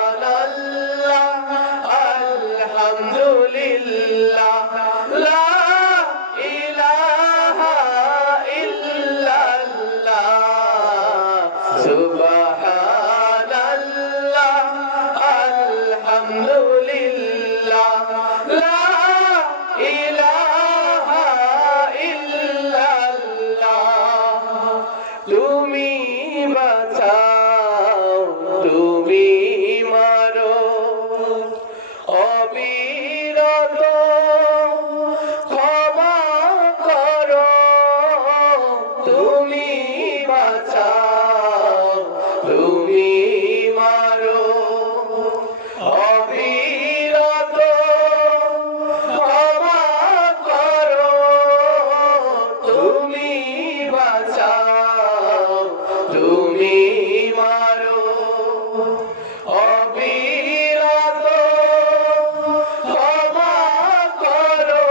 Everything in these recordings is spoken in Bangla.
সুবহানাল্লাহ আলহামদুলিল্লাহ লা ইলাহা ইল্লাল্লাহ সুবহানাল্লাহ আলহামদুলিল্লাহ লা ইলাহা ইল্লাল্লাহ তুমি বাঁচাও তুমি মারো অবিরত ক্ষমা করো তুমি বাঁচাও তুমি মারো অবিরত ক্ষমা করো তুমি বাঁচাও তুমি মারো অবিরত ক্ষমা করো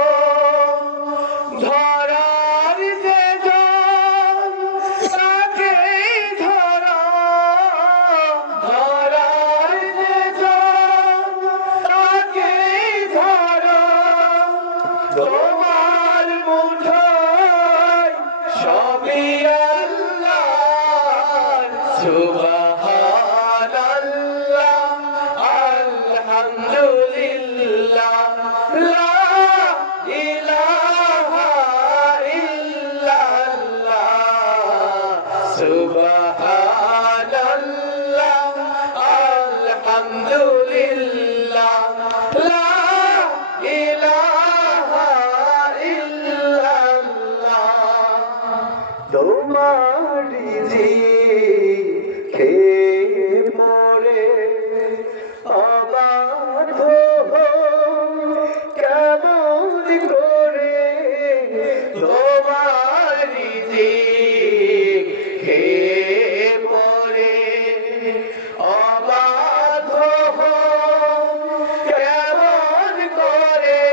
ধরার যে জন তাকে ধরো ধরার যে জন তাকে ধরো তোমার মুঠোয় সবই আল্লাহর সুবহানাল্লাহ আলহামদুলিল্লাহ লা ইলাহা ইল্লাল্লাহ সুবহানাল্লাহ আলহামদুলিল্লাহ লা ইলাহা ইল্লাল্লাহ তোমার রিজিকে মরে অবাধ্য কেমন করে তোমার রিজিকে মরে অবাধ্য কেমন করে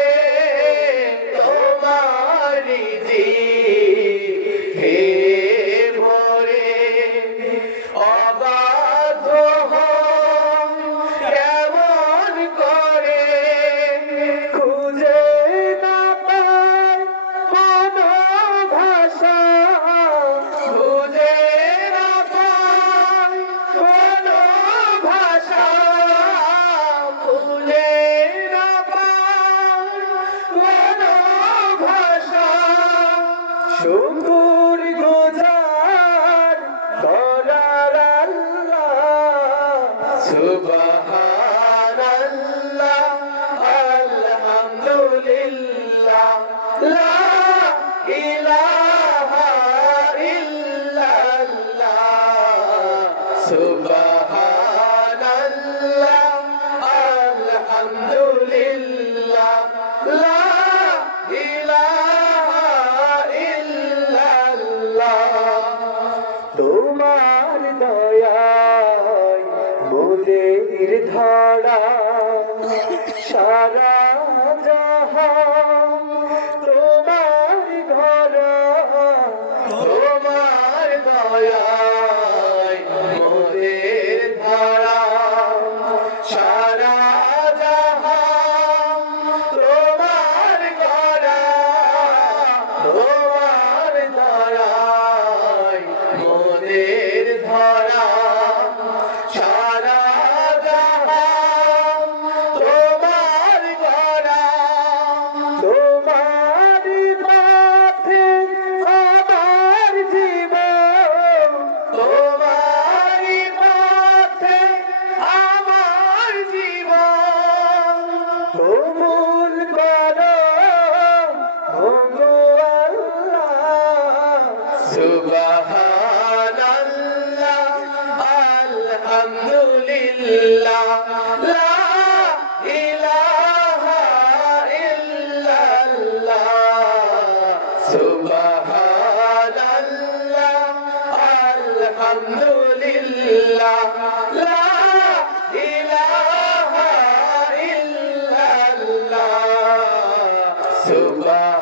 তোমার রিজিকে মরে অবাধ্য কেমন করে খুঁজে না পায় কোনো ভাষা খুঁজে না পায় কোনো ভাষা খুঁজে না পায় কোনো ভাষা শুকর গুজার করার আল্লাহ সুবহানাল্লাহ আলহামদুলিল্লাহ লা ইলাহা ইল্লাল্লাহ সুবহানাল্লাহ আলহামদুলিল্লাহ লা ইলাহা ইল্লাল্লাহ তোমার দয়ায় মোদের ধরা সারা জাহান তোমার ঘর তোমার দয়ায় মোদের ধরা সারা জাহান তোমার ঘর তোমার দয়ায় মোদের ধরা সারা জাহান তোমার গড়া তোমার পথে আমার জীবন তোমার পথে আমার জীবন কবুল করো আল্লাহ সুবহানাল্লাহ আলহামদুলিল্লাহ লা ইলাহা ইল্লাল্লাহ সুবহানাল্লাহ আলহামদুলিল্লাহ লা ইলাহা ইল্লাল্লাহ সুবহানাল্লাহ